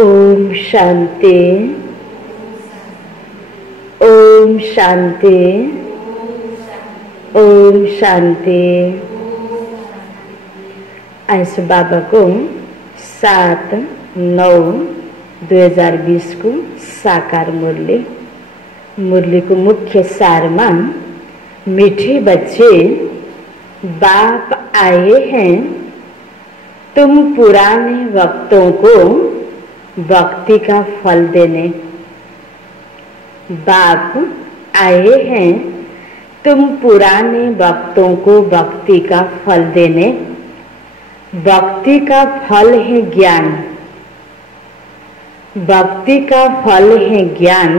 ओम शांति। ओम शांति। ओम शांति। आज बाबा को 7/9/2020 को साकार मुरली को मुख्य सार में मीठे बच्चे, बाप आए हैं तुम पुराने वक्तों को भक्ति का फल देने। बाप आए हैं तुम पुराने वक्तों को भक्ति का फल देने। भक्ति का फल है ज्ञान। भक्ति का फल है ज्ञान,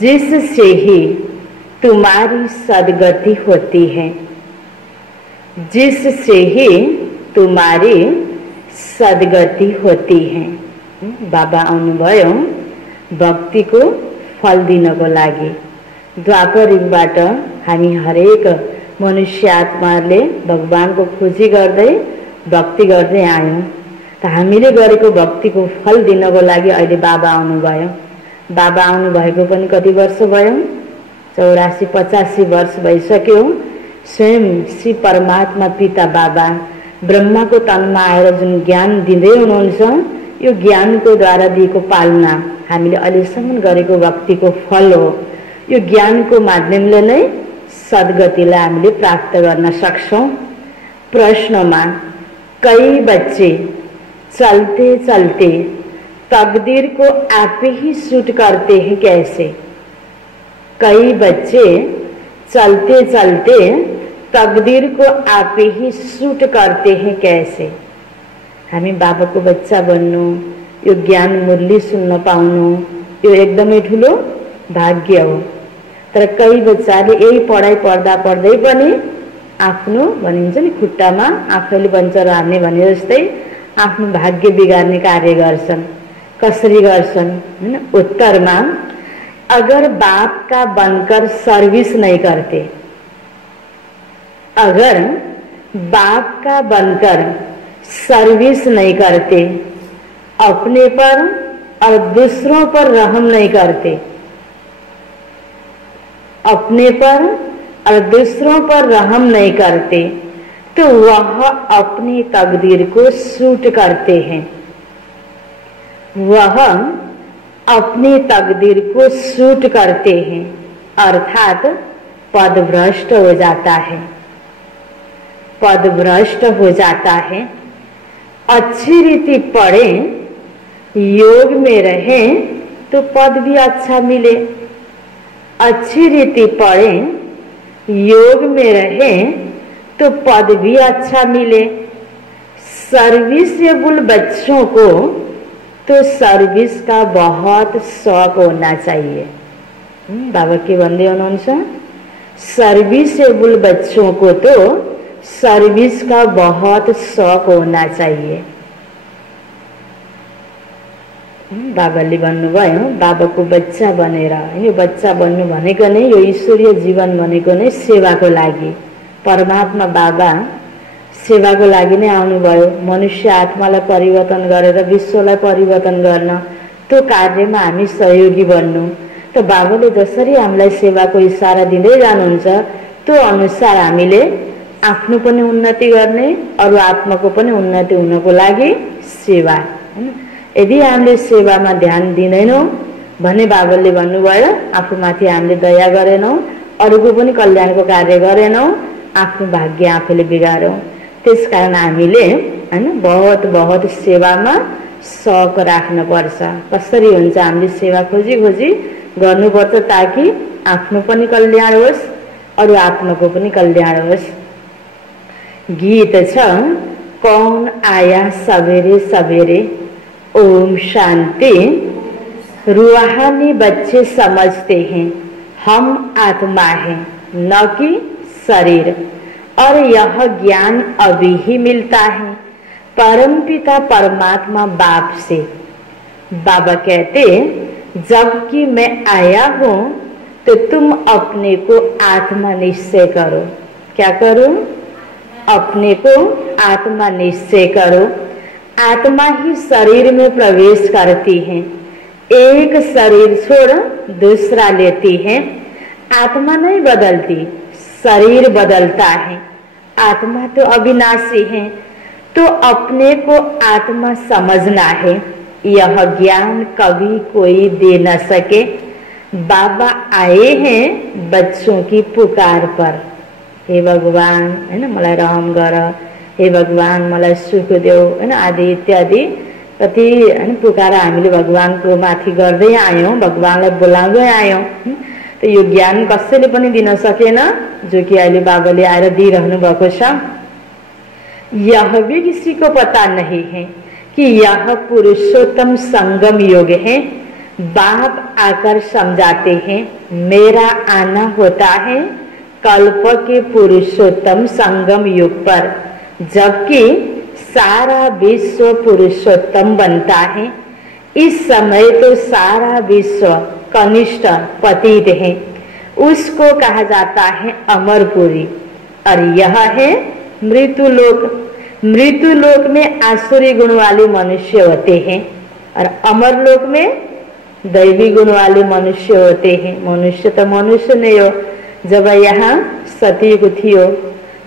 जिससे ही तुम्हारी सद्गति होती है। जिससे ही तुम्हारी सद्गति होती है। बाबा आउनुभयो भक्ति को फल दिनको लागि। द्वापर युगबाट हामी हरेक मनुष्य आत्माले भगवानको खोजी गर्दै भक्ति गर्दै आयौं। त हामीले गरेको भक्तिको फल दिनको लागि अहिले बाबा आउनुभयो। बाबा आउनु भएको पनि कति वर्ष भयो? 84-85 वर्ष भइसक्यो। स्वयं श्री परमात्मा पिता बाबा ब्रह्माको तनमा आएर जुन ज्ञान दिँदै हुनुहुन्छ, यो ज्ञानको द्वारा दिएको पालना हामीले अहिलेसम्म गरेको भक्तिको फल हो। यो ज्ञानको माध्यमले नै सद्गतिलाई हामीले प्राप्त गर्न सक्छौं। प्रश्नमा कई बच्चे चलते चलते तकदीर को आप ही शूट करते हैं कैसे? कई बच्चे चलते चलते तकदीर को आप ही शूट करते हैं कैसे? हामी बाबाको बच्चा बन्नु, यो ज्ञान मुरली सुन्न पाउनु, यो एकदमै ठुलो भाग्य हो। तर कई बच्चाले यही पढाइ पढ्दा पढ्दै पनि आफ्नो भनिन्छ नि खुट्टामा आफैले बन्चर हार्ने भने जस्तै आफ्नो भाग्य बिगार्ने कार्य गर्छन्। कसरी गर्छन्? हैन, उत्तरमा अगर बाप का बनकर सर्विस नहीं करते, अगर बाप का बनकर सर्विस नहीं करते, अपने पर और दूसरों पर रहम नहीं करते, अपने पर और दूसरों पर रहम नहीं करते, तो वह अपनी तकदीर को सूट करते हैं। वह अपनी तकदीर को सूट करते हैं, अर्थात पदभ्रष्ट हो जाता है। पदभ्रष्ट हो जाता है। अच्छी रीति पढ़ें, योग में रहें तो पद भी अच्छा मिले। अच्छी रीति पढ़ें, योग में रहें तो पद भी अच्छा मिले। सर्विसेबल बच्चों को तो सर्विस का बहुत शौक होना चाहिए। बाबा के बंदे हुनुहुन्छ, सर्विसेबल बच्चों को तो सर्विस का बहुत शौक होना चाहिए। बाबाले भन्नुभयो बाबाको बच्चा बनेर, यो बच्चा बन्नु भनेको नै, यो ईश्वरीय जीवन भनेको नै सेवाको लागि। परमात्मा बाबा सेवाको लागि नै आउनुभयो। मनुष्य आत्मालाई परिवर्तन गरेर विश्वलाई परिवर्तन गर्न, त्यो कार्यमा हामी सहयोगी बन्नु। त बाबाले जसरी हामीलाई सेवाको इशारा दिँदै जानुहुन्छ, त्यो अनुसार हामीले आफ्नो पनि उन्नति गर्ने, अरु आत्माको पनि उन्नति हुनको लागि सेवा। हैन, यदि हामीले सेवामा ध्यान दिँदैनौं भने बाबाले भन्नुभयो आफूमाथि हामीले दया गरेनौं, अरूको पनि कल्याणको कार्य गरेनौं, आफ्नो भाग्य आफूले बिगारौं। त्यसकारण हामीले हैन बहुत बहुत सेवामा शौक राख्न पर्छ। कसरी हुन्छ? हामीले सेवा खोजी खोजी गर्नुपर्छ, ताकि आफ्नो पनि कल्याण होस्, अरु आत्माको पनि कल्याण होस्। गीत छ, कौन आया सवेरे सवेरे, ओम शांति। रूहानी बच्चे समझते हैं हम आत्मा हैं, न कि शरीर, और यह ज्ञान अभी ही मिलता है परमपिता परमात्मा बाप से। बाबा कहते, जबकि मैं आया हूं तो तुम अपने को आत्मा निश्चय करो। क्या करो? अपने को आत्मा निश्चय करो। आत्मा ही शरीर में प्रवेश करती है, एक शरीर छोड़ दूसरा लेती है। आत्मा नहीं बदलती, शरीर बदलता है। आत्मा तो अविनाशी है, तो अपने को आत्मा समझना है। यह ज्ञान कभी कोई दे न सके। बाबा आए हैं बच्चों की पुकार पर, हे भगवान हैन मलाई रहम गर, हे भगवान मलाई सुख देऊ हैन आदि इत्यादि कति हैन पुकार हामीले भगवानको माथि गर्दै आयौं, भगवानलाई बोलाउँदै आयौं। त यो ज्ञान कसैले पनि दिन सकेन, जो कि अहिले बाबाले आएर दिइरहनु भएको छ। यह भी किसी को पता नहीं है कि यह पुरुषोत्तम संगम योग है। बाप आकर समझाते हैं, मेरा आना होता है कल्प के पुरुषोत्तम संगम युग पर, जबकि सारा विश्व पुरुषोत्तम बनता है। इस समय तो सारा विश्व कनिष्ठ पतित है, उसको कहा जाता है अमरपुरी, और यह है मृत्युलोक। मृत्युलोक में आसुरी गुण वाले मनुष्य होते हैं और अमरलोक में दैवी गुण वाले मनुष्य होते हैं। मनुष्य तो मनुष्य नहीं हो। जब यहाँ सतीको थियो,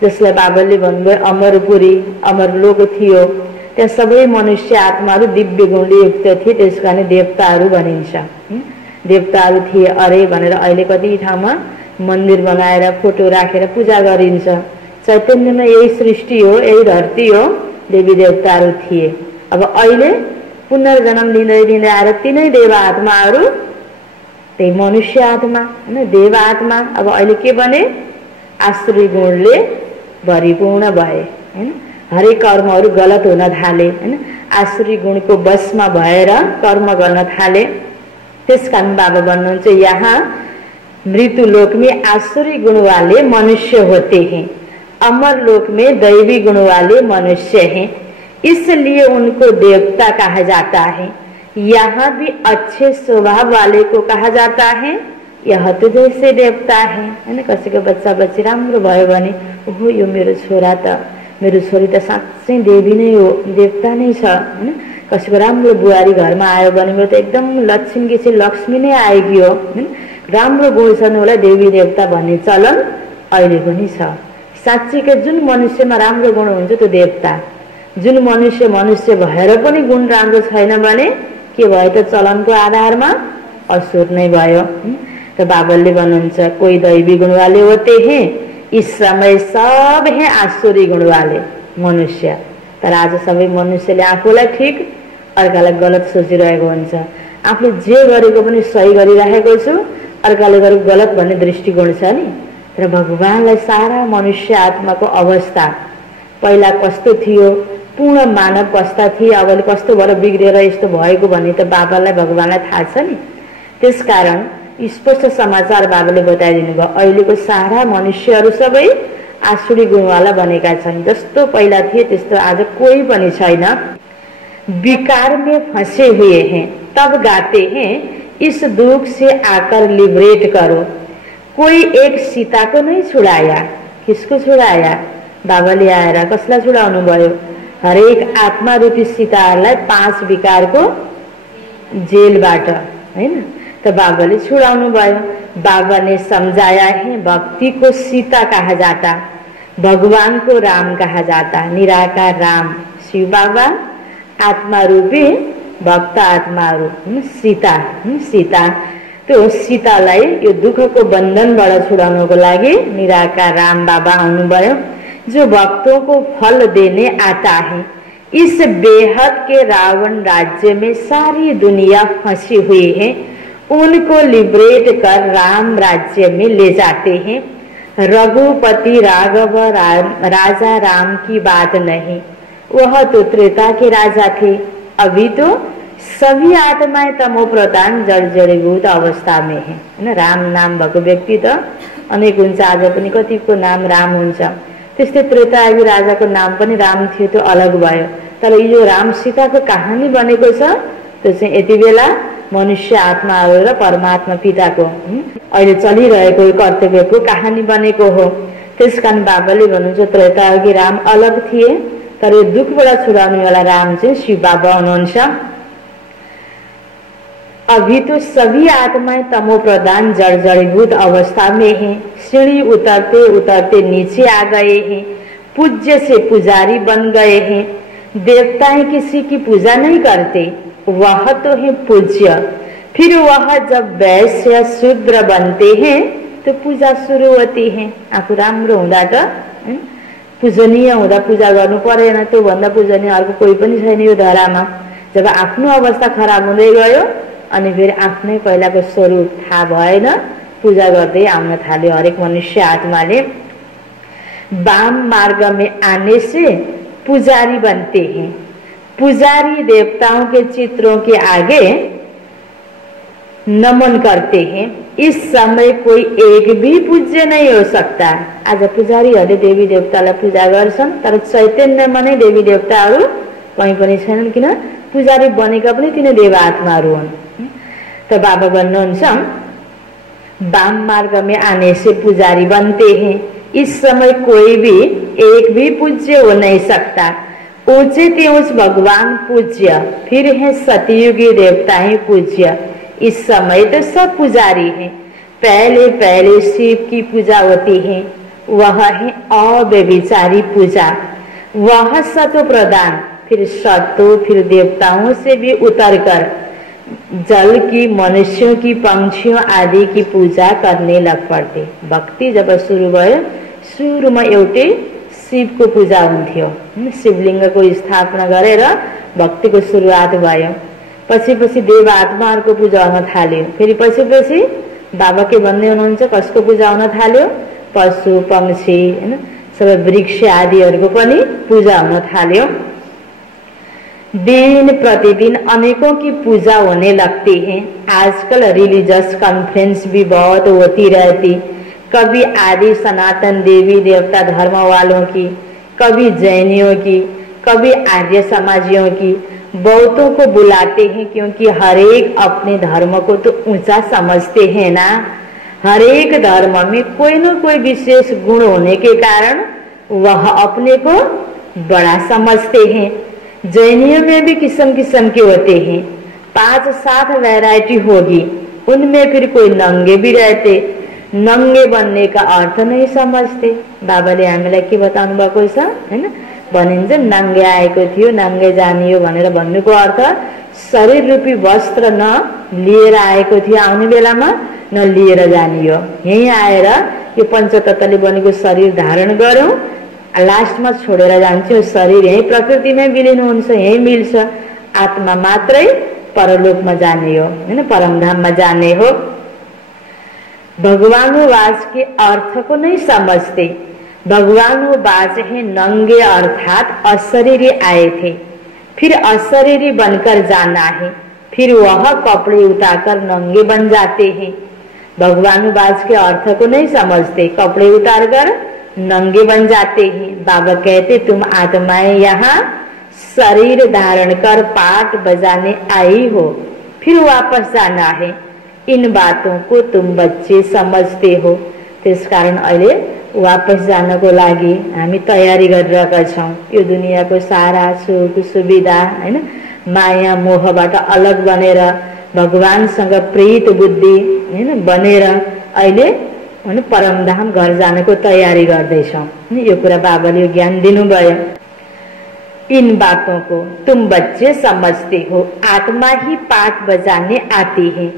जसलाई बाबाले भन्नुभयो अमरपुरी अमरलोक थियो, त्यहाँ सबै मनुष्य आत्माहरू दिव्य गुणले युक्त थिए, त्यस कारण देवताहरू भनिन्छ। देवताहरू थिए अरे भनेर अहिले कति ठाउँमा मन्दिर बनाएर फोटो राखेर पूजा गरिन्छ। चैतन्यमा यही सृष्टि हो, यही धरती हो, देवी देवताहरू थिए। अब अहिले पुनर्जन्म लिँदै लिँदै आएर तिनै देव आत्माहरू, त्यही मनुष्य आत्मा हैन देव आत्मा अब अहिले के बने, आसुरी गुणले भरिपूर्ण भए हैन। हरेक कर्महरू गलत हुन थाले हैन, आसुरी गुणको वशमा भएर कर्म गर्न थाले। त्यसकारण बाबा भन्नुहुन्छ यहाँ मृत्युलोक में आसुरी गुण वाले मनुष्य होते हैं, अमर लोक में दैवी गुण वाले मनुष्य हैं, इसलिए उनको देवता कहा जाता है। यहाँ भी अच्छे स्वभाव वाले को कहा जाता है, यह तो जैसे देवता है। कसैको बच्चा बच्ची राम्रो भयो भने ओहो यो मेरो छोरा त मेरो छोरी त साँच्चै देवी नै हो, देवता नै छ हैन। कसैको राम्रो बुहारी घरमा आयो भने मेरो त एकदम लक्ष्मी कि लक्ष्मी नै आएकी हो हैन। राम्रो गुण छन् होला देवी देवता भन्ने चलन अहिले पनि छ। साँच्चीकै जुन मनुष्यमा राम्रो गुण हुन्छ त्यो देवता, जुन मनुष्य मनुष्य भएर पनि गुण राम्रो छैन भने के भयो त चलनको आधारमा असुर नै भयो। तो बाबलले भन्नुहुन्छ कोही दैवी गुण वाले होते हैं, इस समय सब है आसुरी गुण वाले मनुष्य। तर आज सबै मनुष्यले आफूलाई ठिक अर्कालाई गलत सोचिरहेको हुन्छ। आफूले जे गरेको पनि सही गरिरहेको छु, अर्काले गरेको गलत भन्ने दृष्टिकोण छ नि। तर भगवानलाई सारा मनुष्य आत्माको अवस्था पहिला कस्तो थियो, पूर्ण मानव अवस्था थिए, अब कस्तो भएर बिग्रेर यस्तो भएको भन्ने त बाबालाई भगवानलाई थाहा छ नि। त्यसकारण स्पष्ट समाचार बाबाले बताइदिनु भयो, अहिलेको सारा मनुष्यहरू सबै आसुरी गुणवाला बनेका छन्। जस्तो पहिला थिए त्यस्तो आज कोही पनि छैन। विकार में फंसे हुए हैं तब गाते हैं इस दुख से आकर लिबरेट करो। कोई एक सीता को नहीं छुड़ाया, किसको छुड़ाया? बाबाले आएर कसलाई छुड़ाउनु भयो? हरेक आत्मा रूपी सीताहरूलाई 5 विकारको जेलबाट हैन तो बाबाले छुड़ाउनु भयो। बाबा ने समझाया है भक्ति को सीता कहा जाता, भगवान को राम कहा जाता। निराकार राम शिव बाबा, आत्मा रूपी भक्त आत्माहरू सीता सीता। तो सीतालाई यो दुःखको बन्धनबाट छुडाउनको लागि निराकार राम बाबा आउनुभयो, जो भक्तों को फल देने आता है। इस बेहद के रावण राज्य में सारी दुनिया फंसी हुई है, उनको लिबरेट कर राम राज्य में ले जाते हैं। रघुपति राघव राजा राम की बात नहीं, वह तो त्रेता के राजा थे। अभी तो सभी आत्माएं तमो प्रधान जर्जरीभूत अवस्था में है हैन। राम नाम भएको व्यक्ति त अनेक हुन्छ, आज पनि कतिको नाम राम हुन्छ। त्यस्तै त्रेता युग राजाको नाम पनि राम थियो, त्यो अलग भयो। तर यो राम सीताको कहानी बनेको छ त्यो चाहिँ यति बेला मनुष्य आत्माहरू र परमात्मा पिताको अहिले चलिरहेको कर्तव्यको कहानी बनेको हो। त्यसकारण बाबाले भन्नुहुन्छ त्रेता युगी राम अलग थिए तर यो दुखबाट छुडाउने वाला राम चाहिँ शिव बाबा हुनुहुन्छ। अभी तो सभी आत्माएं तमो प्रधान जड़ जड़ीभूत अवस्था में हैं, सीढ़ी उतरते उतरते नीचे आ गए हैं, पूज्य से पुजारी बन गए हैं। देवताएं किसी की पूजा नहीं करते, वह तो है पूज्य। फिर वह जब वैश्य शूद्र बनते हैं तो पूजा सुरु होती है। आफू राम्रो हुँदा त पूजनीय हुँदा पूजा गर्नु परेन, त्यो भन्दा पूजनीय अर्को कोही पनि छैन यो धरामा। जब आफ्नो अवस्था खराब हुँदै गयो अनि फेरि आफ्नै पहिलाको स्वरूप थाहा भएन, पूजा गर्दै आउन थाल्यो हरेक मनुष्य आत्माले। वाम मार्ग में आने से पुजारी बनते हैं। पुजारी देवताओं के चित्रों के आगे नमन करते हैं। इस समय कोई एक भी पूज्य नहीं हो सकता। आज पुजारीहरूले देवी देवतालाई पूजा गर्छन्, तर चैतन्यमा नै देवी देवताहरू कहीँ पनि छैनन्, किन पुजारी बनेका पनि तिनै देवात्माहरू हुन्। तो बाबा भन्नुहुन्छ वाम मार्ग में आने से पुजारी बनते हैं। इस समय कोई भी एक भी पूज्य हो नहीं सकता। ऊंचे ते ऊंच भगवान पूज्य, फिर है सतयुगी देवता ही पूज्य। इस समय तो सब पुजारी हैं। पहले पहले शिव की पूजा होती है, वह है अव्यभिचारी पूजा। वह सत्व प्रदान, फिर सत्व, फिर देवताओं से भी उतरकर जल की, मनुष्यों की, पंक्षियों आदि की पूजा करने लग पड़ते। भक्ति जब सुरु भयो, सुरुमा एउटै शिवको पूजा हुन्थ्यो। शिवलिङ्गको स्थापना गरेर भक्तिको सुरुवात भयो। पछि पछि देव आत्माहरूको पूजा हुन थाल्यो। फेरि पछि पछि बाबा के भन्दै हुनुहुन्छ कसको पूजा हुन थाल्यो? पशु पंक्षी हैन सबै वृक्ष आदिहरूको पनि पूजा हुन थाल्यो। दिन प्रतिदिन अनेकों की पूजा होने लगती है। आजकल रिलीजियस कॉन्फ्रेंस भी बहुत होती रहती, कभी आदि सनातन देवी देवता धर्म वालों की, कभी जैनियों की, कभी आर्य समाजियों की। बहुतों को बुलाते हैं क्योंकि हर एक अपने धर्म को तो ऊंचा समझते हैं ना। हर एक धर्म में कोई न कोई विशेष गुण होने के कारण वह अपने को बड़ा समझते हैं। जैनियों में भी किस्म किस्म के होते हैं, 5-7 वैरायटी होगी। उनमें फिर कोई नंगे भी रहते, नंगे बनने का अर्थ नहीं समझते। बाबाले हामीलाई के बताउनु भएको छ हैन, भनिन्छ नंगे आएको थियो नंगे जानियो भनेर भन्नुको अर्थ शरीर रूपी वस्त्र न लिएर आएको थियो आउने बेलामा, न लिएर जानियो। यही आएर यो पञ्चतत्वले बनेको शरीर धारण गर्यौं, लास्टमा छोडेर जान्थ्यो। शरीर यही प्रकृतिमै विलीन हुन्छ, यही मिल्छ। आत्मा मात्रै परलोकमा जाने हो हैन, परमधाममा जाने हो। भगवानुवास के अर्थ को नहीं समझते। भगवानुवास है नंगे अर्थात अशरीरी आए थे, फिर अशरीरी बनकर जाना है, फिर वह कपड़े उतारकर नंगे बन जाते हैं। भगवानुवास के अर्थ को नहीं समझते, कपड़े उतारकर नंगे बन जाते हैं। बाबा कहते तुम आत्माएं यहाँ शरीर धारण कर पाठ बजाने आई हो, फिर वापस जाना है। इन बातों को तुम बच्चे समझते हो, त्यसकारण अहिले वापस जानको लागि हामी तयारी गरिरहेका छौं। यो दुनियाँको सारा सुख सुविधा हैन माया मोहबाट अलग बनेर भगवानसँग प्रीत बुद्धि हैन बनेर अहिले हैन परमधाम घर जानको तयारी गर्दैछौं। यो कुरा बाबाले यो ज्ञान दिनुभयो। इन बातों को तुम बच्चे समझते हो, आत्मा ही पाठ बजाने आती है।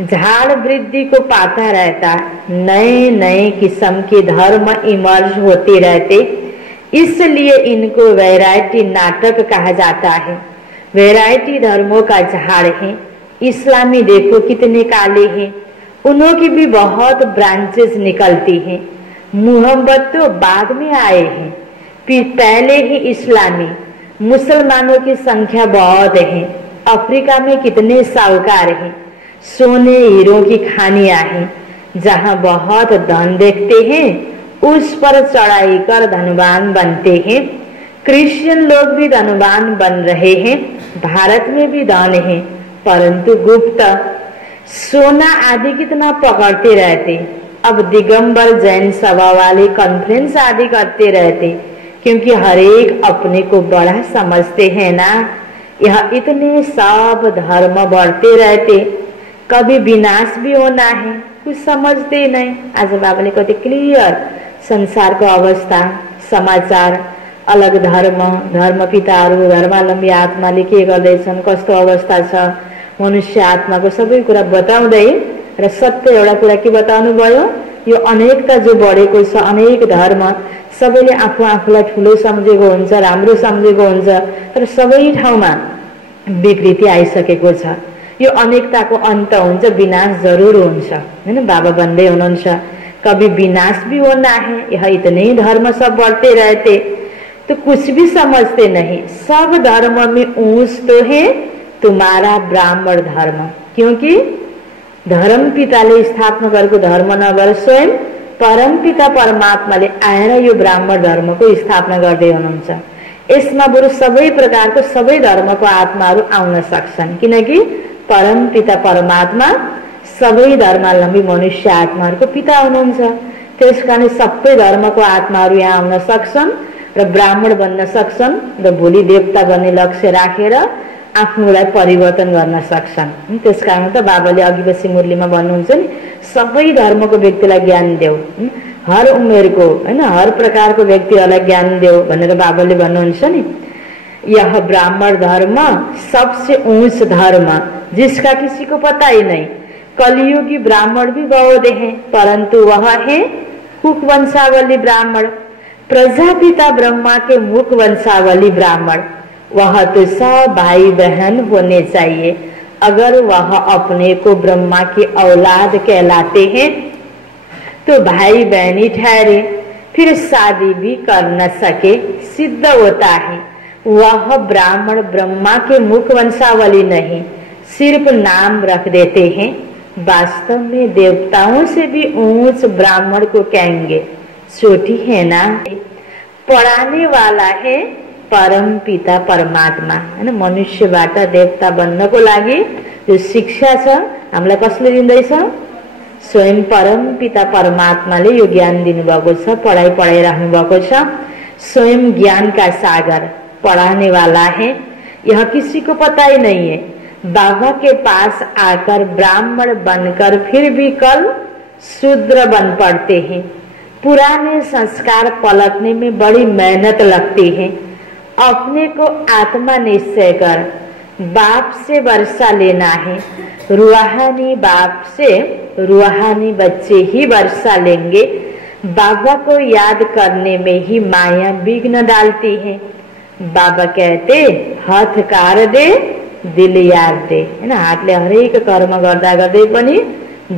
झाड़ वृद्धि को पाता रहता, नए नए किस्म के धर्म इमर्ज होते रहते, इसलिए इनको वैरायटी नाटक कहा जाता है। वैरायटी धर्मों का झाड़ है। इस्लामी देखो कितने काले हैं, उनकी भी बहुत ब्रांचेस निकलती हैं। मोहम्मद तो बाद में आए हैं, पहले ही इस्लामी। मुसलमानों की संख्या बहुत है। अफ्रीका में कितने साहूकार हैं, सोने हीरों की खानियां हैं। जहां बहुत धन देखते हैं उस पर चढ़ाई कर धनवान बनते हैं। क्रिश्चियन लोग भी धनवान बन रहे हैं। भारत में भी धन है परंतु गुप्त। सोना आदि कितना पकड़ते रहते। अब दिगंबर जैन सभा वाले कॉन्फ्रेंस आदि करते रहते क्योंकि हर एक अपने को बड़ा समझते हैं ना। यह इतने सब धर्म बढ़ते रहते, कभी विनाश भी होना है, कुछ समझते नहीं। आज बाबाले कति क्लियर संसार को अवस्था समाचार, अलग धर्म, धर्म पिताहरू, धर्मावलम्बी आत्माले के गर्दैछन्, कस्तो अवस्था छ मनुष्य आत्माको, सबै कुरा बताउँदै र सत्य एउटा कुरा के बताउनु भयो, यो अनेकता जो बढेको छ, अनेक धर्म, सबैले आफू आफूलाई ठुलो सम्झेको हुन्छ, राम्रो सम्झेको हुन्छ, तर सबै ठाउँमा विकृति आइसकेको छ। यो अनेकताको अन्त हुन्छ, विनाश जरूर हुन्छ हैन। बाबा भन्दै हुनुहुन्छ कभी विनाश भी होना है, यह इतने धर्म सब बढ़ते रहते तो कुछ भी समझते नहीं। सब धर्म में ऊंच तो है तुम्हारा ब्राह्मण धर्म, क्योंकि धर्म पिताले स्थापना गरेको धर्म नगर स्वयं परम पिता परमात्माले आएर यो ब्राह्मण धर्मको स्थापना गर्दै हुनुहुन्छ। यसमा बरु सबै प्रकारको सबै धर्मको आत्माहरू आउन सक्छन्, किनकि परम पिता परमात्मा सबै धर्मावलम्बी मनुष्य आत्माहरूको पिता हुनुहुन्छ। त्यसकारण सबै धर्मको आत्माहरू यहाँ आउन सक्छन् र ब्राह्मण बन्न सक्छन् र भोलि देवता बन्ने लक्ष्य राखेर आफ्नोलाई परिवर्तन गर्न सक्छन्। त्यसकारण त बाबाले अघिपछि मुरलीमा भन्नुहुन्छ नि, सबै धर्मको व्यक्तिलाई ज्ञान देऊ, हर उमेरको हैन, हर प्रकारको व्यक्तिहरूलाई ज्ञान देऊ भनेर बाबाले भन्नुहुन्छ नि। यह ब्राह्मण धर्म सबसे ऊंच धर्म, जिसका किसी को पता ही नहीं। कलियुगी ब्राह्मण भी बहुत हैं, परंतु वह है कुक वंशावली ब्राह्मण, प्रजापिता ब्रह्मा के मुख वंशावली ब्राह्मण। वह तो सब भाई बहन होने चाहिए। अगर वह अपने को ब्रह्मा की औलाद कहलाते हैं तो भाई बहनी ठहरे, फिर शादी भी कर न सके, सिद्ध होता है वह ब्राह्मण ब्रह्मा के मुख वंशावली नहीं, सिर्फ नाम रख देते हैं। वास्तव में देवताओं से भी ऊंच ब्राह्मण को कहेंगे। छोटी है ना, पढ़ाने वाला है परम पिता परमात्मा हैन। मनुष्यबाट देवता बन्नको लागि जो शिक्षा छ हामीलाई कसले दिँदैछ? स्वयं परम पिता परमात्माले यो ज्ञान दिनुभएको छ, पढाइ पढाइराख्नु भएको छ। स्वयं ज्ञान का सागर पढ़ाने वाला है, यह किसी को पता ही नहीं है। बाबा के पास आकर ब्राह्मण बनकर फिर भी कल शूद्र बन पड़ते हैं। पुराने संस्कार पलटने में बड़ी मेहनत लगती है। अपने को आत्मा निश्चय कर बाप से वर्षा लेना है। रूहानी बाप से रूहानी बच्चे ही वर्षा लेंगे। बाबा को याद करने में ही माया विघ्न डालती है। बाबा कहते हाथ कार दे दिल याद दे हैन। हातले हरेक कर्म गर्दा गर्दै पनि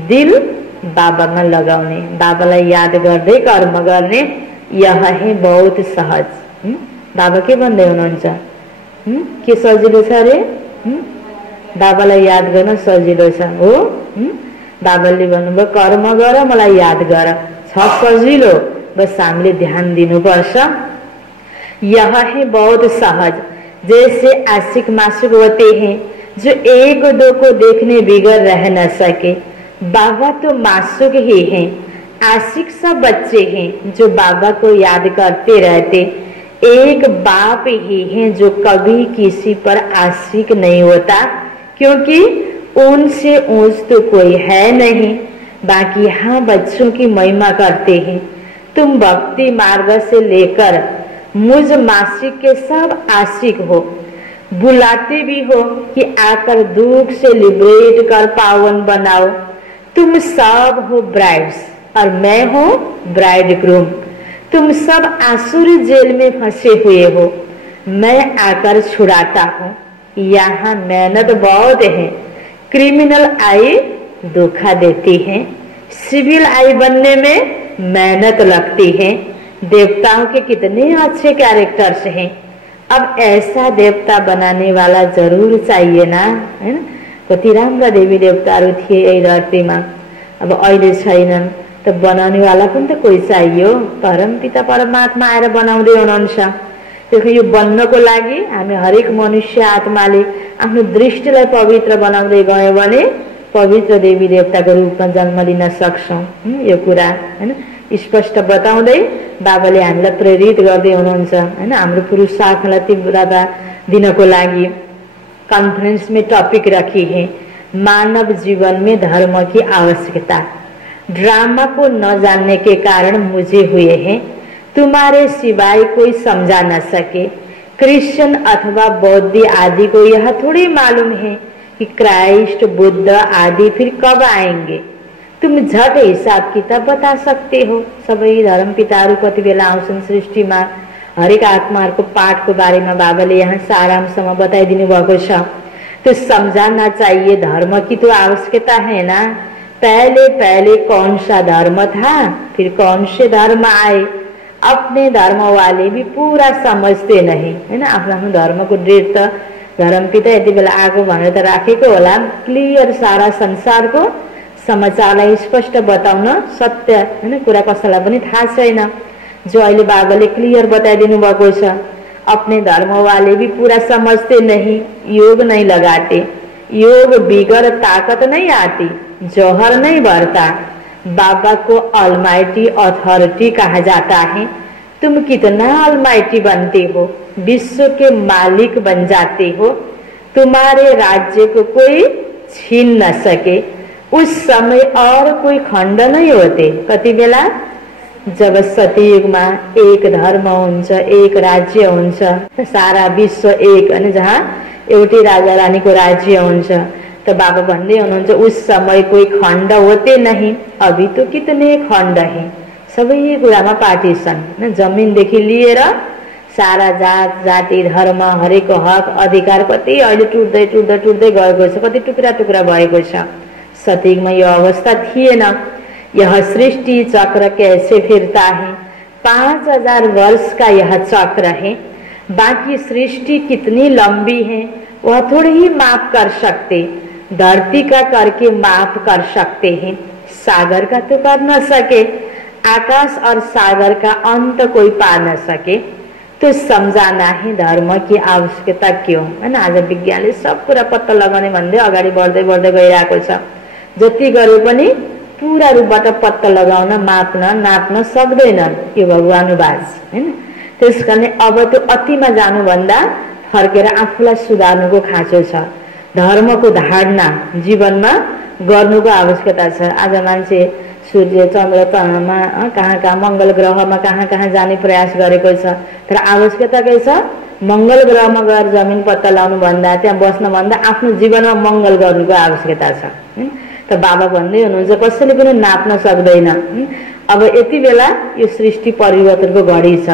दिल बाबामा लगाउने, बाबालाई याद गर्दै कर्म गर्ने, यह है बहुत सहज। बाबा के भन्दै हुनुहुन्छ? के सजिलो छ रे? बाबालाई याद गर्न सजिलो छ हो। बाबाले भन्नुभयो कर्म गर, मलाई याद गर, छ सजिलो, बस हामीले ध्यान दिनुपर्छ। यह है बहुत सहज। जैसे आशिक मासूक होते हैं जो एक दो को देखने बिगड़ रह न सके, बाबा तो मासूक ही हैं। आशिक सब बच्चे हैं जो बाबा को याद करते रहते। एक बाप ही है जो कभी किसी पर आशिक नहीं होता, क्योंकि उनसे ऊंच तो कोई है नहीं। बाकी हाँ बच्चों की महिमा करते हैं। तुम भक्ति मार्ग से लेकर मुझ मासिक के सब आशिक हो, बुलाते भी हो कि आकर दुख से लिबरेट कर पावन बनाओ। तुम सब हो ब्राइड्स और मैं हूँ ब्राइड ग्रूम। तुम सब आसुरी जेल में फंसे हुए हो, मैं आकर छुड़ाता हूँ। यहाँ मेहनत बहुत है। क्रिमिनल आई धोखा देती है, सिविल आई बनने में मेहनत लगती है। देवताओं के कितने अच्छे कैरेक्टर्स हैं। अब ऐसा देवता बनाने वाला जरूर चाहिए ना, है ना। कति राम्रा देवी देवताहरू थिए यही धरतीमा, अब अहिले छैनन् त बनाउने वाला पनि त कोही चाहियो। परम पिता परमात्मा आएर बनाउँदै हुनुहुन्छ। त्यसको यो बन्नको लागि हामी हरेक मनुष्य आत्माले आफ्नो दृष्टिलाई पवित्र बनाउँदै गयो भने पवित्र देवी देवताको रूपमा जन्म लिन सक्छौं। यो कुरा हैन स्पष्ट बताउँदै बाबाले हामीलाई प्रेरित गर्दै हुनुहुन्छ हैन। हाम्रो पुरुषार्थलाई तीव्रता दिनको लागि कॉन्फ्रेंस में टॉपिक रखी है, मानव जीवन में धर्म की आवश्यकता। ड्रामा को न जानने के कारण मुझे हुए हैं, तुम्हारे सिवाय कोई समझा न सके। क्रिश्चियन अथवा बौद्ध आदि को यह थोड़ी मालूम है कि क्राइस्ट, बुद्ध आदि फिर कब आएंगे। तुम झट हिसाब किताब बता सकते हो। सबै धर्म पिताहरू कति बेला आउँछन् सृष्टिमा। हरेक आत्माहरूको पाठको बारेमा बाबाले यहाँ सारांशमा बताइदिनु भएको छ। तो समझाना चाहिए धर्म की तो आवश्यकता है ना। पहले पहले कौन सा धर्म था, फिर कौन से धर्म आए। अपने धर्म वाले भी पूरा समझते नहीं हैन। आफ्नो आफ्नो धर्मको डेट त धर्मपिता यति बेला आएको भनेर त राखेको होला। क्लियर सारा संसारको समाचारलाई स्पष्ट बताउन सत्य हैन कुरा कसैलाई पनि थाहा छैन। जो अहिले बाबाले क्लियर बताइदिनु भएको छ। अपने धर्म वाले भी पूरा समझते नहीं, योग नहीं लगाते, योग बिगर ताकत नहीं आती, जौहर नहीं भरता। बाबा को ऑलमाइटी अथॉरिटी कहा जाता है। तुम कितना ऑलमाइटी बनते हो, विश्व के मालिक बन जाते हो। तुम्हारे राज्य को कोई छीन न सके। उस समय और कोई खण्ड नहीं होते। कति बेला जब सतयुगमा एक धर्म हुन्छ, एक राज्य हुन्छ, सारा विश्व एक अनि जहाँ एउटै राजा रानीको राज्य हुन्छ। तो बाबा भन्दै हुनुहुन्छ उस समय कोई खण्ड होते नहीं, अभी तो कितने खण्ड हैं। सबै कुरामा पार्टीशन न, जमिनदेखि लिएर सारा जात जाति धर्म हरेकको हक अधिकार कति अहिले टुट्दै टुट्दै टुट्दै गएको छ, कति टुक्रा टुक्रा भएको छ। सतयुगमा यो अवस्था थिएन। यह सृष्टि चक्र कैसे फिरता है, 5000 वर्ष का यह चक्र है। बाकी सृष्टि कितनी लंबी है वह थोड़ी ही माप कर सकते। धरती का करके माप कर सकते हैं, सागर का तो कर न सके। आकाश और सागर का अंत कोई पा न सके। तो समझाना है धर्म की आवश्यकता क्यों हैन। आज विज्ञानले सब कुरा पत्ता लगाउने भन्दै अगाडि बढ्दै बढ्दै गइरहेको छ। जति गरे पनि पूरा रूपबाट पत्ता लगाउन, माप्न, नाप्न सक्दैन यो भगवानुवास हैन। त्यसकारण अब त्यो अतिमा जानुभन्दा फर्केर आफूलाई सुधार्नुको खाँचो छ। धर्मको धारणा जीवनमा गर्नुको आवश्यकता छ। आज मान्छे सूर्य चन्द्रमा कहाँ मंगल ग्रहमा कहाँ जाने प्रयास गरेको छ। तर आवश्यकता के छ, मंगल ग्रहमा गएर जमिन पत्ता लगाउनु भन्दा, त्यहाँ बस्न भन्दा आफ्नो जीवनमा मंगल गर्नुको आवश्यकता छ। त बाबा भन्दै हुनुहुन्छ कसैले पनि नाप्न सक्दैन। अब यति बेला यो सृष्टि परिवर्तनको घडी छ।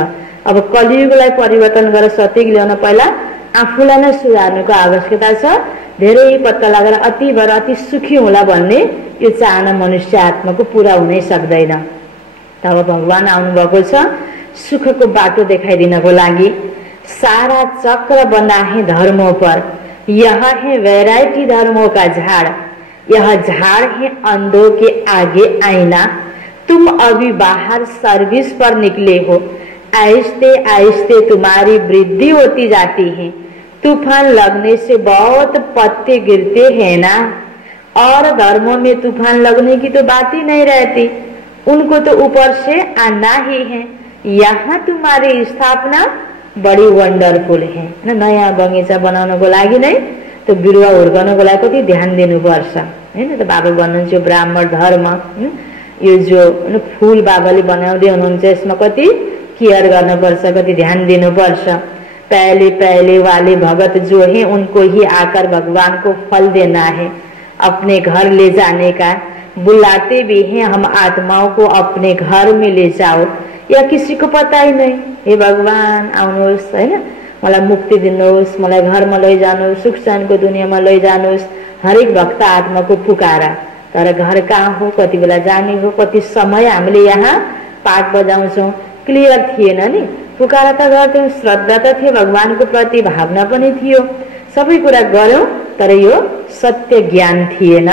अब कलियुगलाई परिवर्तन गरेर सतयुग ल्याउन पहिला आफूलाई नै सुधार्नुको आवश्यकता छ। धेरै पत्ता लगाएर अति भएर अति सुखी होला भन्ने यो चाहना मनुष्य आत्माको पूरा हुनै सक्दैन। तब भगवान आउनु भएको छ सुखको बाटो देखाइदिनको लागि। सारा चक्र बना है धर्मों पर, यह है वैरायटी धर्मों का झाड़। यह झाड़ है अंधों के आगे आईना। तुम अभी बाहर सर्विस पर निकले हो, आहिस्ते आहिस्ते तुम्हारी वृद्धि होती जाती है। तूफान लगने से बहुत पत्ते गिरते हैं ना, और धर्मों में तूफान लगने की तो बात ही नहीं रहती, उनको तो ऊपर से आना ही है। यहाँ तुम्हारी स्थापना बड़ी वंडरफुल है। नयाँ बगैँचा बनाउनको लागि नै तो बिरुवा हुर्काउनको लागि कति ध्यान दिनुपर्छ हैन। त बाबा भन्नुहुन्छ ब्राह्मण धर्म यो जो फूल बाबाले बनाउँदै हुनुहुन्छ यसमा कति केयर गर्नुपर्छ, कति ध्यान दिनुपर्छ। पहले पहले वाले भगत जो हैं उनको ही आकर भगवान को फल देना है, अपने घर ले जाने का। बुलाते भी हैं हम आत्माओं को अपने घर में ले जाओ, या किसी को पता ही नहीं। हे भगवान आउनुहोस् हैन, मलाई मुक्ति दिनुहोस्, मलाई घरमा लैजानुहोस्, सुख शान्तिको दुनियाँमा लैजानुहोस्। हरेक भक्त आत्माको पुकारा। तर घर कहाँ हो, कति बेला जाने हो, कति समय हामीले यहाँ पाठ बजाउँछौँ, क्लियर थिएन नि। पुकारा त गर्थ्यौँ, श्रद्धा त थियो, भगवानको प्रति भावना पनि थियो, सबै कुरा गर्यौं। तर यो सत्य ज्ञान थिएन,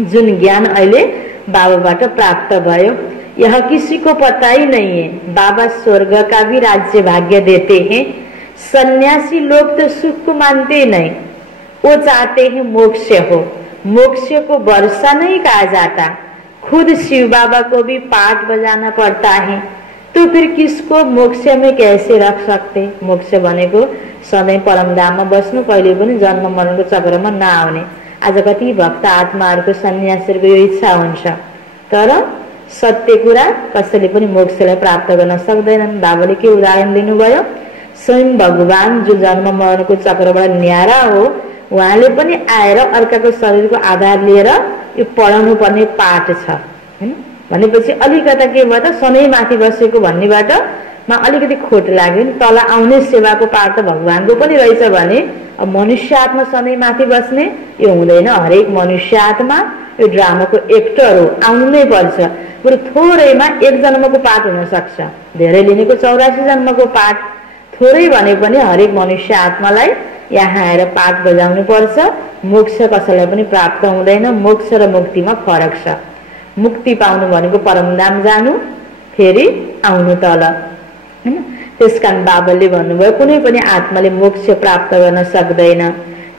जुन ज्ञान अहिले बाबाबाट प्राप्त भयो। यह किसी को पता ही नहीं है। बाबा स्वर्ग का भी राज्य भाग्य देते हैं। सन्यासी लोग तो सुख को मानते नहीं, वो चाहते हैं मोक्ष हो। मोक्ष को वर्षा नहीं कहा जाता, खुद शिव बाबा को भी पाठ बजाना पड़ता है, तो फिर किसको मोक्ष में कैसे रख सकते? मोक्ष भनेको सधैँ परमधाममा बस्नु, कहिले पनि जन्म मरणको चक्रमा नआउने। आज कति भक्त आत्माहरूको सन्यासीहरूको यो इच्छा हुन्छ, तर सत्य कुरा कसैले पनि मोक्षलाई प्राप्त गर्न सक्दैनन्। बाबाले के उदाहरण दिनुभयो? स्वयं भगवान जो जन्म मरणको चक्रबाट न्यारा हो, उहाँले पनि आएर अर्काको शरीरको आधार लिएर यो पढाउनु पर्ने पाठ छ हैन। भनेपछि अलिकता के भयो त, सधैँ माथि बसेको भन्नेबाट मा अलिकति खोट लाग्यो नि। तल आउने सेवाको पाठ त भगवानको पनि रहेछ भने अब मनुष्य आत्मा सधैँ माथि बस्ने यो हुँदैन। हरेक मनुष्य आत्मा यो ड्रामाको एक्टर हो, आउनु नै पर्छ। बरु थोरैमा एक जन्मको पाठ हुन सक्छ, धेरै लिनेको 84 जन्मको पाठ। थोरै भने पनि हरेक मनुष्य आत्मालाई यहाँ आएर पाठ बजाउनु पर्छ। मोक्ष कसैलाई पनि प्राप्त हुँदैन। मोक्ष र मुक्तिमा फरक छ। मुक्ति पाउनु भनेको परमधाम जानु, फेरि आउनु तल हैन। त्यसकारण बाबाले भन्नुभयो कुनै पनि आत्माले मोक्ष प्राप्त गर्न सक्दैन।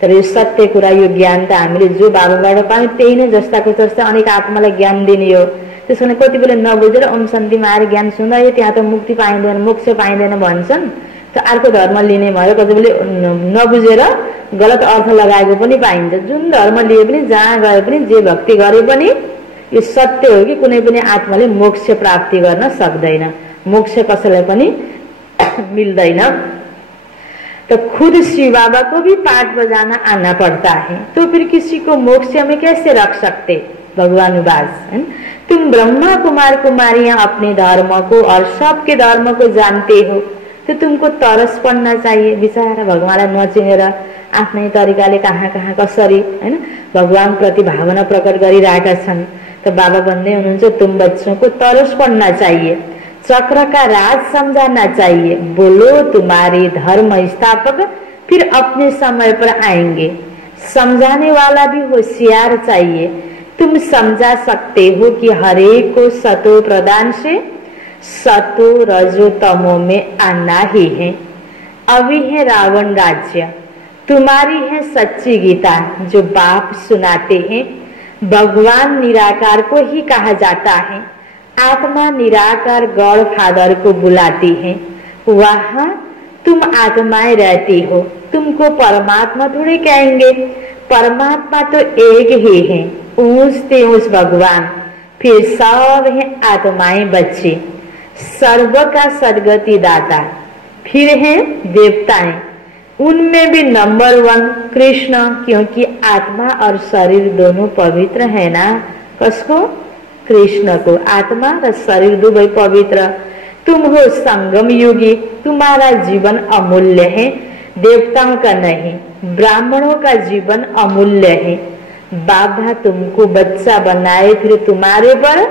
तर यो सत्य कुरा, यो ज्ञान त हामीले जो बाबाबाट पायौँ त्यही नै जस्ताको जस्तै अनेक आत्मालाई ज्ञान दिने हो। त्यसो भने कति बेला नबुझेर ओम शान्तिमा आएर ज्ञान सुन्दा यो त्यहाँ त मुक्ति पाइँदैन, मोक्ष पाइँदैन भन्छन्। त अर्को धर्म लिने भयो, कति बेला नबुझेर गलत अर्थ लगाएको पनि पाइन्छ। जुन धर्म लिए पनि, जहाँ गए पनि, जे भक्ति गरे पनि यो सत्य हो कि कुनै पनि आत्माले मोक्ष प्राप्ति गर्न सक्दैन। मोक्ष कसैलाई पनि मिल्दैन। तो खुद शिव बाबा को भी पाठ बजाना आना पड़ता है, तो फिर किसी को मोक्ष में कैसे रख सकते? भगवान उवाच, तुम ब्रह्मा कुमार कुमारियां अपने धर्म को और सबके धर्म को जानते हो, तो तुमको तरस पड़ना चाहिए। बिचारा भगवानलाई नचिनेर आफ्नै तरिकाले कहाँ कहाँ कसरी हैन भगवान प्रति भावना प्रकट गरिरहेका छन्। तो बाबा भन्दै हुनुहुन्छ तुम बच्चों को तरस पड़ना चाहिए, चक्र का राज समझाना चाहिए। बोलो तुम्हारे धर्म स्थापक फिर अपने समय पर आएंगे। समझाने वाला भी होशियार चाहिए। तुम समझा सकते हो कि हरेक को सतो प्रदान से सतो रजो तमो में आना ही है। अभी है रावण राज्य, तुम्हारी है सच्ची गीता जो बाप सुनाते हैं। भगवान निराकार को ही कहा जाता है, आत्मा निराकार गॉड फादर को बुलाती है। वहां तुम आत्माएं रहती हो, तुमको परमात्मा थोड़े कहेंगे। परमात्मा तो एक ही है, ऊंचते ऊंच भगवान, फिर सब है आत्माएं बच्चे। सर्व का सदगति दाता, फिर है देवताएं, उनमें भी नंबर 1 कृष्ण, क्योंकि आत्मा और शरीर दोनों पवित्र है ना। कसको? कृष्ण को। आत्मा और शरीर दुवै पवित्र। तुम हो संगम युगी, तुम्हारा जीवन अमूल्य है, देवताओं का नहीं। ब्राह्मणों का जीवन अमूल्य है। बाबा तुमको बच्चा बनाए फिर तुम्हारे पर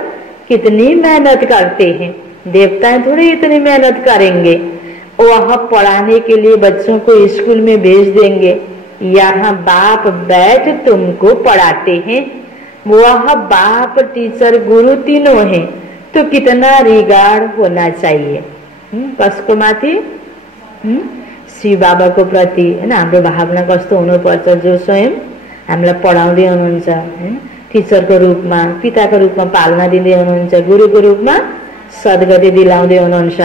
कितनी मेहनत करते हैं। देवताएं थोड़ी इतनी मेहनत करेंगे। वह पढ़ाने के लिए बच्चों को स्कूल में भेज देंगे, यहाँ बाप बैठ तुमको पढ़ाते हैं। वह बाप टीचर गुरु तीनों हैं, तो कितना रिगार्ड होना चाहिए कसको माथि? शिव बाबा को प्रति हैन हाम्रो भावना कस्तो हुनुपर्छ? जो स्वयं हामीलाई पढाउँदै हुनुहुन्छ हैन, टीचरको रूपमा, पिताको रूपमा पालना दिँदै हुनुहुन्छ, गुरुको रूपमा सद्गति दिलाउँदै हुनुहुन्छ।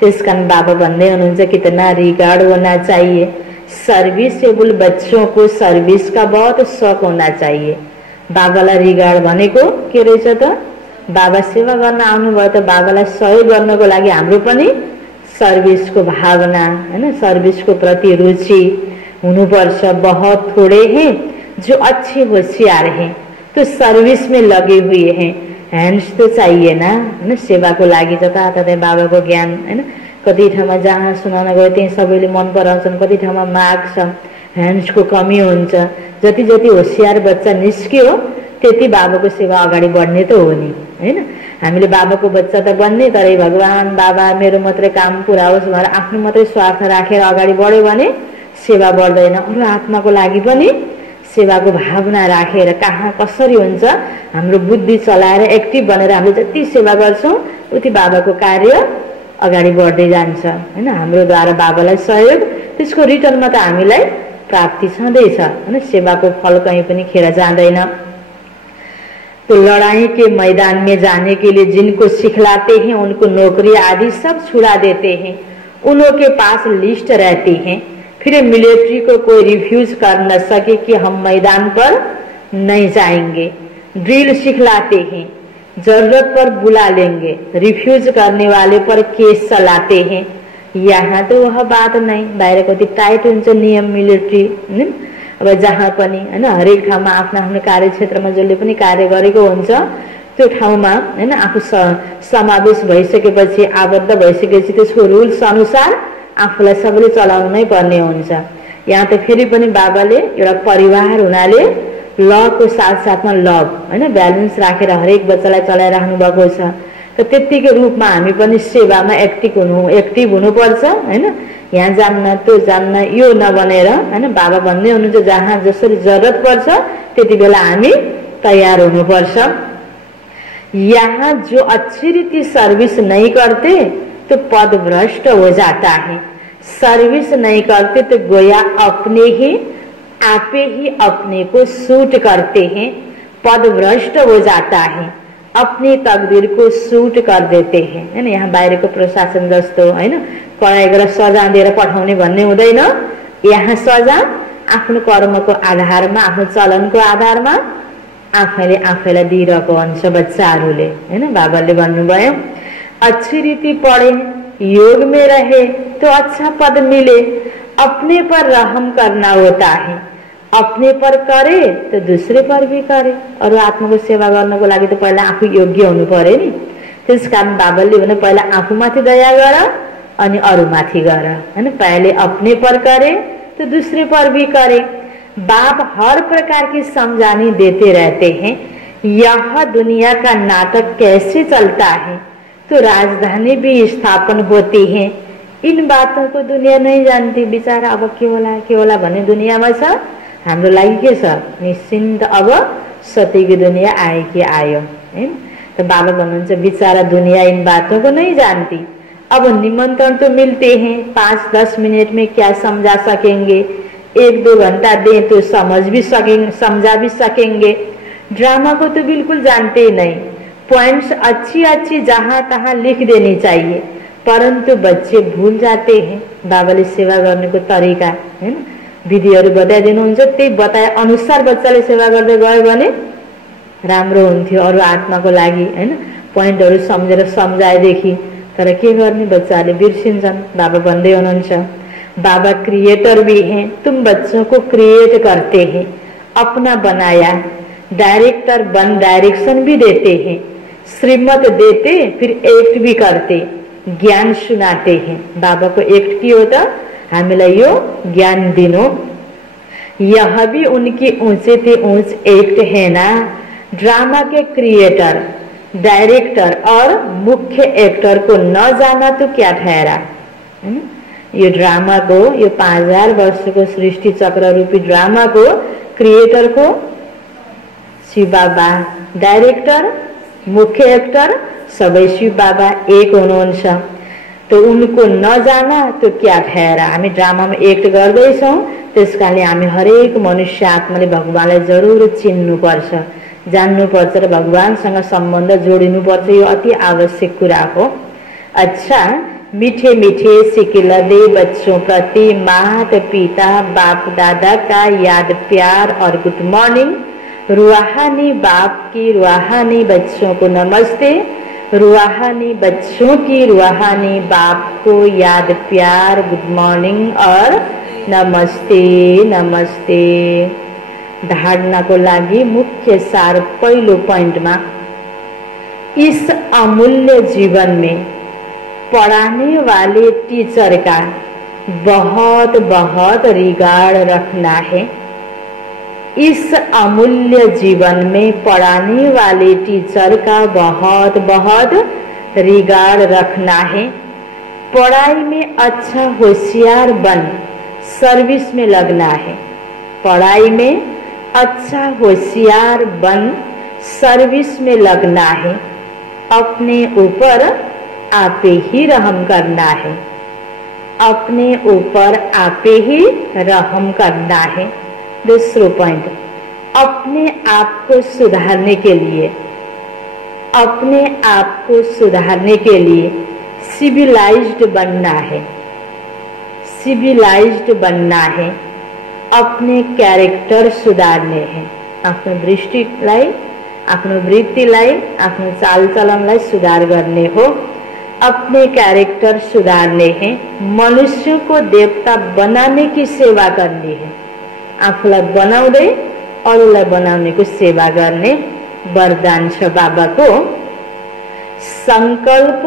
त्यसकारण बाबा भन्दै हुनुहुन्छ कितना रिगार्ड होना चाहिए। सर्विसेबल बच्चों को सर्विस का बहुत शौक होना चाहिए। बाबालाई रिगार्ड भनेको के रहेछ त? बाबा सेवा गर्न आउनुभयो त बाबालाई सहयोग गर्नको लागि हाम्रो पनि सर्विसको भावना हैन, सर्विसको प्रति रुचि हुनुपर्छ। बहुत थोड़े हैं जो अच्छे होशियार हैं, तो सर्विस में लगे हुए हैं। हैंड्स तो चाहिए ना हैन, सेवाको लागि जताततै बाबाको ज्ञान हैन। कति ठाउँमा जहाँ सुनाउन गयो त्यही सबैले मन पराउँछन्, कति ठाउँमा माग छ, ह्यान्ड्सको कमी हुन्छ। जति जति होशियार बच्चा निस्क्यो त्यति बाबाको सेवा अगाडि बढ्ने त हो नि हैन। हामीले बाबाको बच्चा त बन्ने, तर भगवान बाबा मेरो मात्रै काम पुरा होस् भनेर आफ्नो मात्रै स्वार्थ राखेर अगाडि बढ्यो भने सेवा बढ्दैन। अरू आत्माको लागि पनि सेवाको भावना राखेर कहाँ कसरी हुन्छ हाम्रो बुद्धि चलाएर एक्टिभ बनेर हामीले जति सेवा गर्छौं उति बाबाको कार्य अगाडि बढ्दै जान्छ हैन। हाम्रो द्वारा बाबालाई सहयोग, त्यसको रिटर्नमा त हामीलाई प्राप्ति छँदैछ हैन। सेवाको फल कहीँ पनि खेर जाँदैन। तो लड़ाई के मैदान में जाने के लिए जिनको सिखलाते हैं उनको नौकरी आदि सब छुड़ा देते हैं, उन्हों के पास लिस्ट रहती है। फिर मिलिट्री को कोई रिफ्यूज कर न सके कि हम मैदान पर नहीं जाएंगे। ड्रिल सिखलाते हैं, जरूरत पर बुला लेंगे, रिफ्यूज करने वाले पर केस चलाते हैं। यहाँ तो वह बात नहीं, बाहिर कति टाइट हुन्छ नियम मिलिट्री। अब जहाँ पनि हैन हरेक ठाउँमा आफ्नो आफ्नो कार्यक्षेत्रमा जसले पनि कार्य गरेको हुन्छ त्यो ठाउँमा हैन आफू समावेश भइसकेपछि, आबद्ध भइसकेपछि त्यसको रुल्स अनुसार आफूलाई सबैले चलाउनै पर्ने हुन्छ। यहाँ त फेरि पनि बाबाले एउटा परिवार हुनाले ल को साथ साथमा लभ हैन ब्यालेन्स राखेर हरेक बच्चालाई चलाइराख्नु भएको छ। त त्यतिकै रूपमा हामी पनि सेवामा एक्टिभ हुनुपर्छ हैन। यहाँ जान्न त्यो जान्न यो नबनेर हैन बाबा भन्दै हुनुहुन्छ जहाँ जसरी जरुरत पर्छ त्यति बेला हामी तयार हुनुपर्छ। यहाँ जो अच्छी रीति सर्विस नहीं करते तो पद भ्रष्ट हो जाता है। सर्विस नहीं करते तो गोया आपे ही अपने को सूट करते हैं, पद भ्रष्ट हो जाता है, अपनी तकदीर को सूट कर देते हैं हैन। यहाँ बाहिरको प्रशासन जस्तो हैन पढाइ गरेर सजा दिएर पठाउने भन्ने हुँदैन। यहाँ सजा आफ्नो कर्मको आधारमा, आफ्नो चलनको आधारमा आफैले दिइरहेको हुन्छ बच्चाहरूले हैन। बाबाले भन्नुभयो अच्छी रीति पढ़े, योग में रहे तो अच्छा पद मिले, अपने पर रहम करना होता है, अपने पर करे तो दूसरे पर भी करे। और आत्माको सेवा गर्नको लागि त पहिला आफू योग्य हुनु पर्यो नि। त्यसकारण बाबाले भने पहिला आफूमाथि दया गर अनि अरूमाथि गर हैन। पहले अपने पर करे तो दूसरे पर भी करे। बाप हर प्रकार की समझानी देते रहते हैं। यह दुनिया का नाटक कैसे चलता है तो राजधानी भी स्थापन होती है। इन बातों को दुनिया नहीं जानती। बिचारा अब के होला भन्ने दुनियाँमा छ। हाम्रो लागि के छ निश्चिन्त अब सत्यको दुनिया आयो कि आयो हैन। तो बाबा भन्नुहुन्छ बिचारा दुनिया इन बातों को नहीं जानती। अब निमंत्रण तो मिलते हैं, 5-10 मिनट में क्या समझा सकेंगे, 1-2 घंटा दें तो समझा भी सकेंगे। ड्रामा को तो बिल्कुल जानते ही नहीं। पॉइंट्स अच्छी जहाँ तहाँ लिख देनी चाहिए, परंतु बच्चे भूल जाते हैं। बाबाले सेवा गर्नेको तरिका हैन विधिहरू बताइदिनुहुन्छ, त्यही बताए अनुसार बच्चाले सेवा गर्दै गयो भने राम्रो हुन्थ्यो अरू आत्माको लागि हैन। पोइन्टहरू सम्झेर सम्झाएदेखि तर के गर्ने बच्चाले बिर्सिन्छन्। बाबा भन्दै हुनुहुन्छ बाबा क्रिएटर भी हैं, तुम बच्चों को क्रिएट करते हैं, अपना बनाया, डायरेक्टर बन डायरेक्शन भी देते हैं, श्रीमत देते फिर एक्ट भी करते, ज्ञान सुनाते हैं। बाबा को एक्ट के हो त हामीलाई यो ज्ञान दिनु। यह भी उनकी ऊंचे से ऊंच एक्ट है ना। ड्रामा के क्रिएटर, डायरेक्टर और मुख्य एक्टर को न जाना तो क्या ठहरा। यो ड्रामा को, यो 5000 वर्ष को सृष्टि चक्र रूपी ड्रामा को क्रिएटर को शिव बाबा, डायरेक्टर मुख्य एक्टर सबै शिव बाबा एक हुनुहुन्छ। तो उनको न जाना तो क्या ठहरा। हामी ड्रामामा एक्ट गर्दैछौँ, त्यसकारणले हामी हरेक मनुष्य आत्माले भगवानलाई जरुर चिन्नुपर्छ, जान्नुपर्छ र भगवानसँग सम्बन्ध जोडिनुपर्छ। यो अति आवश्यक कुरा हो। अच्छा, मीठे मीठे सिकिल दे बच्चों प्रति माता पिता बाप दादा का याद प्यार और गुड मॉर्निंग। रूहानी बाप की रूहानी बच्चों को नमस्ते, रूहानी बच्चों की रूहानी बाप को याद प्यार गुड मॉर्निंग और नमस्ते नमस्ते। धारणाको लागि मुख्य सार पहिलो पोइन्टमा, इस अमूल्य जीवन में पढ़ाने वाले टीचर का बहुत बहुत रिगार्ड रखना है। इस अमूल्य जीवन में पढ़ाने वाले टीचर का बहुत बहुत रिगार्ड रखना है। पढ़ाई में अच्छा होशियार बन सर्विस में लगना है। पढ़ाई में अच्छा होशियार बन सर्विस में लगना है। अपने ऊपर आपे ही रहम करना है। अपने ऊपर आपे ही रहम करना है। दूसरो पॉइंट, अपने आप को सुधारने के लिए, अपने आप को सुधारने के लिए सिविलाइज्ड बनना है, सिविलाइज्ड बनना है, अपने क्यारेक्टर सुधार्ने हैं, आफ्नो दृष्टिलाई, आफ्नो वृत्तिलाई, आफ्नो चालचलनलाई सुधार गर्ने हो, अपने क्यारेक्टर सुधार्ने हैं, मनुष्य को देवता बनाने की सेवा करनी है, आफूलाई बनाउँदै अरूलाई बनाउनेको सेवा गर्ने वरदान छ बाबा को। संकल्प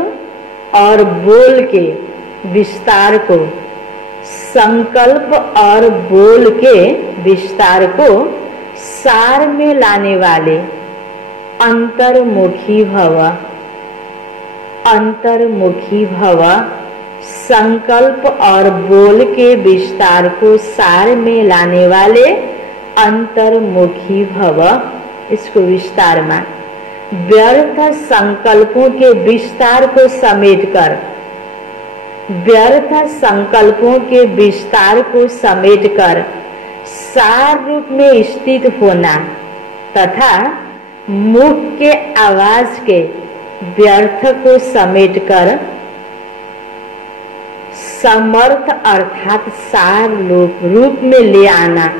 और बोल के विस्तार को, संकल्प और बोल के विस्तार को सार में लाने वाले अंतर्मुखी भव, अंतर्मुखी भव। संकल्प और बोल के विस्तार को सार में लाने वाले अंतर्मुखी भव। इसको विस्तार में व्यर्थ संकल्पों के विस्तार को समेटकर, व्यर्थ संकल्पों के विस्तार को समेटकर सार रूप में स्थित होना तथा मुख के आवाज के व्यर्थ को समेटकर समर्थ अर्थात सार रूप में ले आना,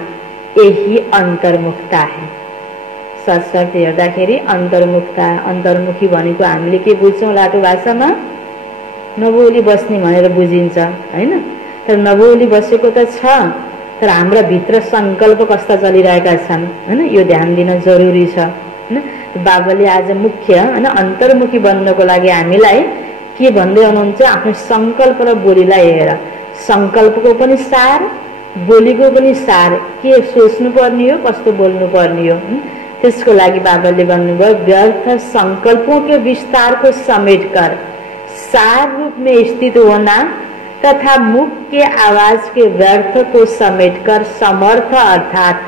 यही अंतर्मुखता है। सशक्त हेर्दाखेरि अंतर्मुखता, अंतर्मुखी भनेको हामीले के बुझ्छौं लाटो भाषामा, नबोली बस्ने भनेर बुझिन्छ हैन। तर नबोली बसेको त छ, तर हाम्रा भित्र संकल्प कस्ता चलिरहेका छन् हैन, यो ध्यान दिन जरुरी छ हैन। बाबाले आज मुख्य हैन अन्तर्मुखी बन्नको लागि हामीलाई के भन्दै हुनुहुन्छ, आफ्नो संकल्प र बोलीलाई हेर। संकल्पको पनि सार, बोलीको पनि सार, के सोच्नु पर्ने हो, कस्तो बोल्नु पर्ने हो। त्यसको लागि बाबाले भन्नुभयो व्यर्थ संकल्पों के विस्तार को समेटकर सार रूप में स्थित होना तथा मुख के आवाज के व्यर्थ को समेटकर समर्थ अर्थात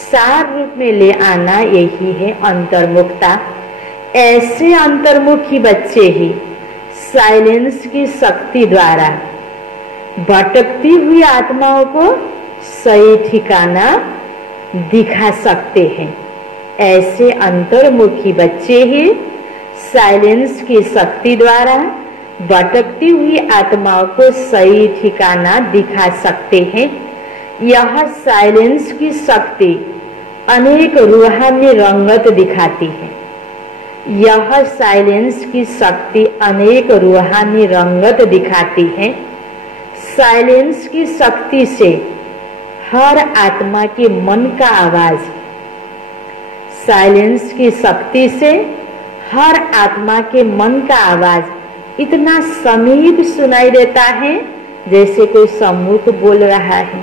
सार रूप में ले आना, यही है अंतर्मुखता। ऐसे अंतर्मुखी बच्चे ही साइलेंस की शक्ति द्वारा भटकती हुई आत्माओं को सही ठिकाना दिखा सकते हैं। ऐसे अंतर्मुखी बच्चे ही साइलेंस की शक्ति द्वारा भटकती हुई आत्माओं को सही ठिकाना दिखा सकते हैं। यह साइलेंस की शक्ति अनेक रूहानी रंगत दिखाती है। यह साइलेंस की शक्ति अनेक रूहानी रंगत दिखाती है। साइलेंस की शक्ति से हर आत्मा के मन का आवाज, साइलेंस की शक्ति से हर आत्मा के मन का आवाज इतना समीप सुनाई देता है जैसे कोई सम्मुख बोल रहा है।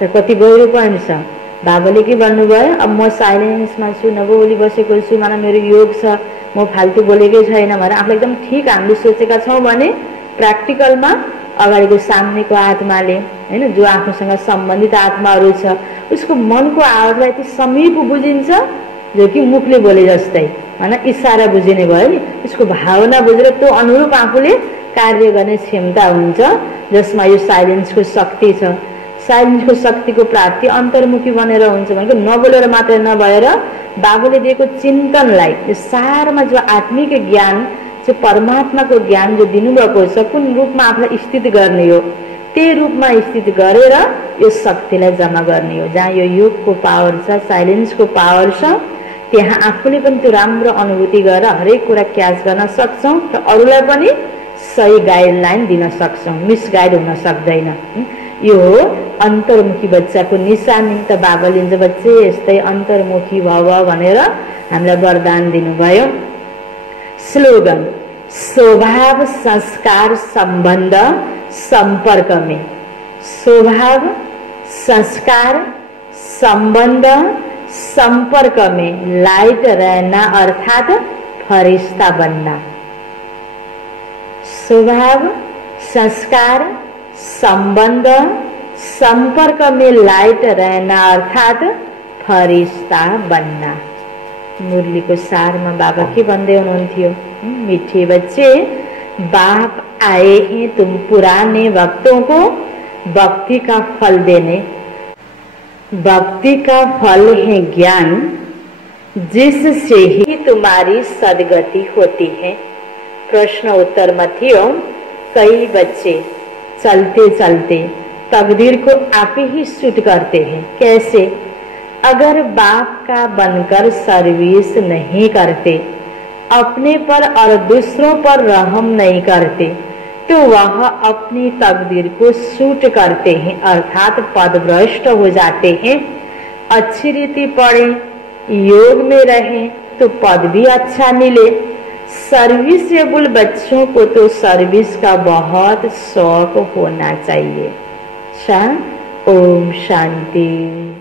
तो कति गहिरो पोइन्ट छ। बाबाले के भन्नुभयो, अब म साइलेन्समा छु, नबोली बसेको छु, मलाई मेरो योग छ, म फाल्तु बोलेकै छैन भनेर आफूलाई एकदम ठिक हामीले सोचेका छौं भने प्र्याक्टिकलमा अगाडिको सामनेको आत्माले हैन, जो आफूसँग सम्बन्धित आत्माहरू छ, उसको मनको आवाजलाई यति समीप बुझिन्छ जो कि मुखले बोले जस्तै हैन, इशारा बुझिने भयो नि। उसको भावना बुझेर त्यो अनुरूप आफूले कार्य गर्ने क्षमता हुन्छ, जसमा यो साइलेन्सको शक्ति छ। साइलेन्सको शक्तिको प्राप्ति अन्तर्मुखी बनेर हुन्छ भनेको नबोलेर मात्रै नभएर बाबुले दिएको चिन्तनलाई, यो सारमा जो आत्मिक ज्ञान, जो परमात्माको ज्ञान जो दिनुभएको छ, कुन रूपमा आफूलाई स्थित गर्ने हो, त्यही रूपमा स्थित गरेर यो शक्तिलाई जम्मा गर्ने हो। जहाँ यो योगको पावर छ, साइलेन्सको पावर छ, त्यहाँ आफूले पनि त्यो राम्रो अनुभूति गरेर हरेक कुरा क्याच गर्न सक्छौं र अरूलाई पनि सही गाइडलाइन दिन सक्छौं, मिसगाइड हुन सक्दैन। यो हो अन्तर्मुखी बच्चाको निशानी। त बाबाले जब चाहिँ यस्तै अन्तर्मुखी भव भनेर हामीलाई वरदान दिनुभयो। स्लोगन, स्वभाव संस्कार संबंध संपर्क में। स्वभाव संस्कार संबंध संपर्क में लाइट रहना अर्थात फरिश्ता बनना। स्वभाव संस्कार संबंध संपर्क में लाइट रहना अर्थात फरिश्ता बनना। मुरली को सार में बाबा के बंदे हुनुहुन्थ्यो, मीठे बच्चे बाप आए हैं तुम पुराने भक्तों को भक्ति का फल देने। भक्ति का फल है ज्ञान, जिससे ही तुम्हारी सदगति होती है। प्रश्न उत्तर मथियो। कई बच्चे चलते चलते तकदीर को आप ही शूट करते हैं। कैसे? अगर बाप का बनकर सर्विस नहीं करते, अपने पर और दूसरों पर रहम नहीं करते, तो वह अपनी तकदीर को शूट करते हैं, अर्थात पदभ्रष्ट हो जाते हैं। अच्छी रीति पढ़े, योग में रहें तो पद भी अच्छा मिले। सर्विसेबल बच्चों को तो सर्विस का बहुत शौक होना चाहिए। ओम शांति।